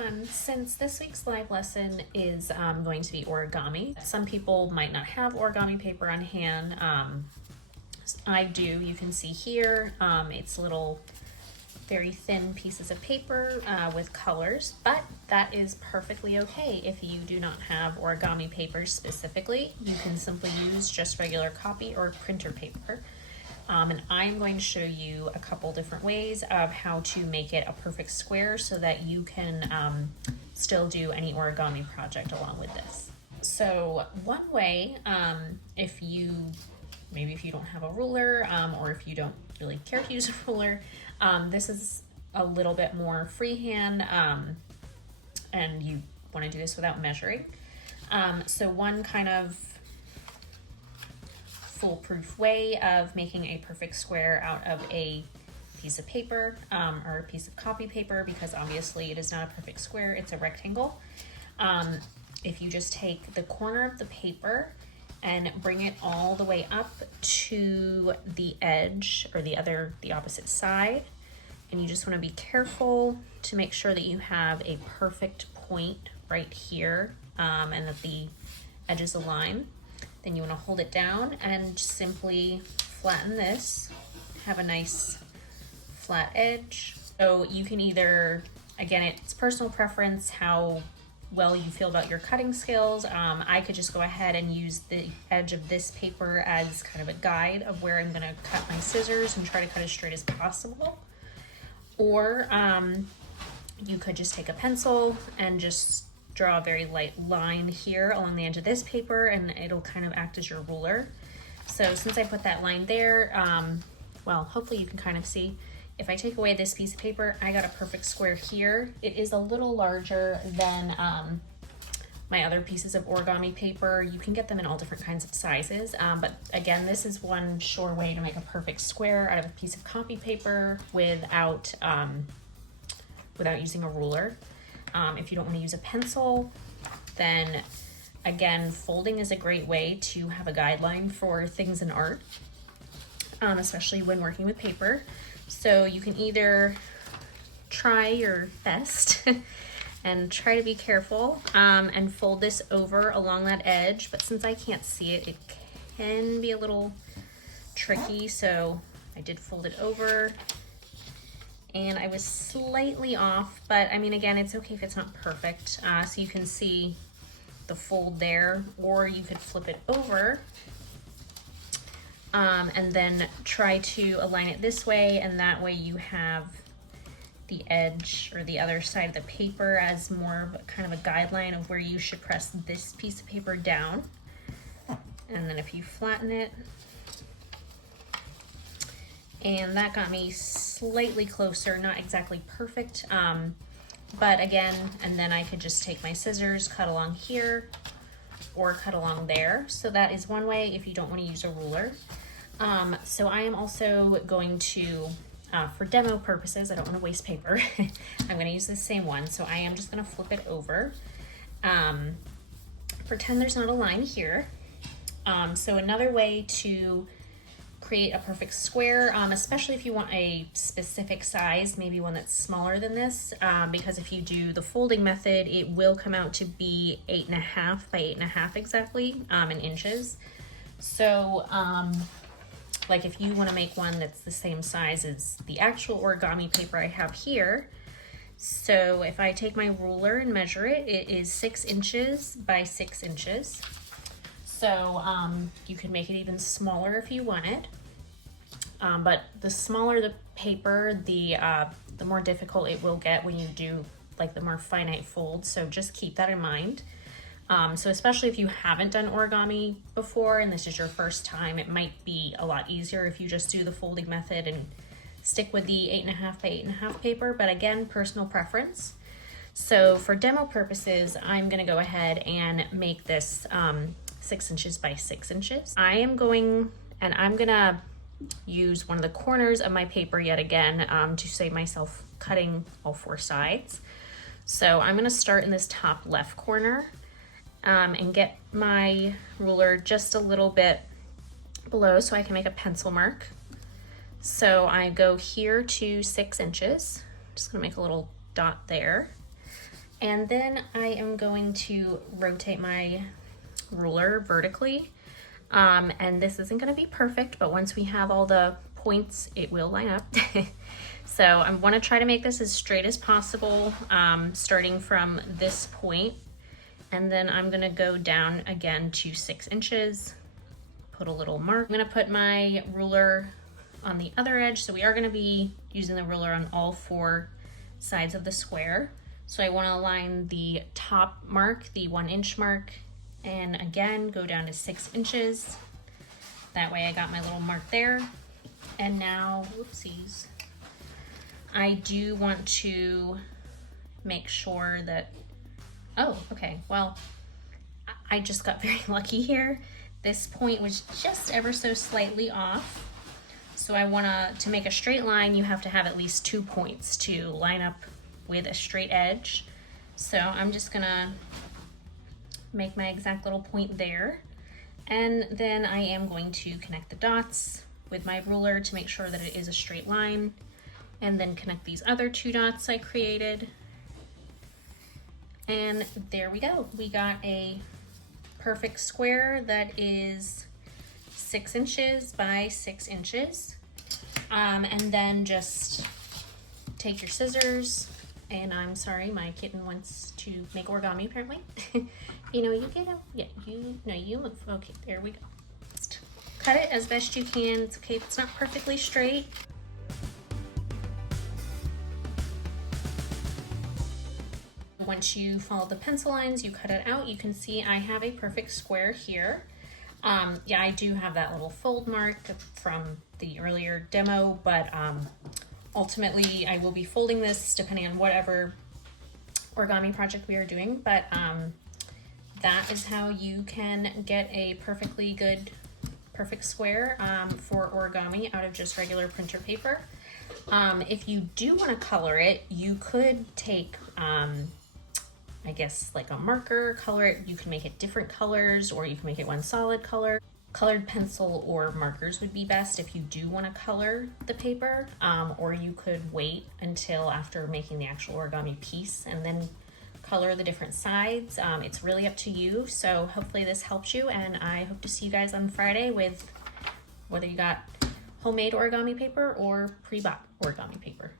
everyone. Since this week's live lesson is going to be origami, some people might not have origami paper on hand. I do. You can see here, it's little very thin pieces of paper with colors, but that is perfectly okay if you do not have origami paper specifically. You can simply use just regular copy or printer paper. And I'm going to show you a couple different ways of how to make it a perfect square so that you can still do any origami project along with this. So one way, if you don't have a ruler or if you don't really care to use a ruler, this is a little bit more freehand and you want to do this without measuring. So one kind of foolproof way of making a perfect square out of a piece of paper or a piece of copy paper, because obviously it is not a perfect square, it's a rectangle. If you just take the corner of the paper and bring it all the way up to the edge or the opposite side, and you just want to be careful to make sure that you have a perfect point right here and that the edges align. Then you want to hold it down and simply flatten this, have a nice flat edge. So you can either, again, it's personal preference how well you feel about your cutting skills. I could just go ahead and use the edge of this paper as kind of a guide of where I'm going to cut my scissors and try to cut as straight as possible. Or you could just take a pencil and just draw a very light line here along the edge of this paper, and it'll kind of act as your ruler. So since I put that line there, well, hopefully you can kind of see, if I take away this piece of paper, I got a perfect square here. It is a little larger than my other pieces of origami paper. You can get them in all different kinds of sizes, but again, this is one sure way to make a perfect square out of a piece of copy paper without using a ruler. If you don't want to use a pencil, then again, folding is a great way to have a guideline for things in art, especially when working with paper. So you can either try your best and try to be careful and fold this over along that edge, but since I can't see it, it can be a little tricky, so I did fold it over. And I was slightly off, but I mean, again, it's okay if it's not perfect. So you can see the fold there, or you could flip it over and then try to align it this way, and that way you have the edge or the other side of the paper as more of a kind of a guideline of where you should press this piece of paper down. And then if you flatten it, and that got me slightly closer, not exactly perfect, but again, and then I could just take my scissors, cut along here or cut along there. So that is one way if you don't want to use a ruler. So I am also going to, for demo purposes, I don't want to waste paper, I'm going to use the same one. So I am just going to flip it over. Pretend there's not a line here. So another way to create a perfect square, especially if you want a specific size, maybe one that's smaller than this, because if you do the folding method, it will come out to be 8.5 by 8.5 exactly in inches. So like if you want to make one that's the same size as the actual origami paper I have here, so if I take my ruler and measure it, it is 6 inches by 6 inches. So you can make it even smaller if you want it. But the smaller the paper, the more difficult it will get when you do like the more finite folds. So just keep that in mind. So especially if you haven't done origami before and this is your first time, it might be a lot easier if you just do the folding method and stick with the 8.5 by 8.5 paper. But again, personal preference. So for demo purposes, I'm gonna go ahead and make this 6 inches by 6 inches. I'm gonna use one of the corners of my paper yet again to save myself cutting all 4 sides. So I'm gonna start in this top left corner and get my ruler just a little bit below so I can make a pencil mark. So I go here to 6 inches, just gonna make a little dot there. And then I am going to rotate my ruler vertically. And this isn't going to be perfect, but once we have all the points, it will line up. So I want to try to make this as straight as possible, starting from this point. And then I'm going to go down again to 6 inches, put a little mark. I'm going to put my ruler on the other edge. So we are going to be using the ruler on all 4 sides of the square. So I want to align the top mark, the 1 inch mark, and again go down to 6 inches. That way I got my little mark there. And now, whoopsies, I do want to make sure that, oh, okay, well, I just got very lucky here. This point was just ever so slightly off. So I want to make a straight line, you have to have at least 2 points to line up with a straight edge. So I'm just gonna make my exact little point there. And then I am going to connect the dots with my ruler to make sure that it is a straight line. And then connect these other 2 dots I created. And there we go. We got a perfect square that is 6 inches by 6 inches. And then just take your scissors, and I'm sorry, my kitten wants to make origami apparently. You know, you get out, yeah, you move. Okay, there we go. Just cut it as best you can. It's okay if it's not perfectly straight. Once you follow the pencil lines, you cut it out, you can see I have a perfect square here. Yeah, I do have that little fold mark from the earlier demo, but ultimately I will be folding this depending on whatever origami project we are doing, but that is how you can get a perfectly good, perfect square for origami out of just regular printer paper. If you do want to color it, you could take I guess like a marker, color it. You can make it different colors, or you can make it one solid color. Colored pencil or markers would be best if you do want to color the paper, or you could wait until after making the actual origami piece and then color the different sides. It's really up to you. So hopefully this helps you, and I hope to see you guys on Friday with whether you got homemade origami paper or pre-bought origami paper.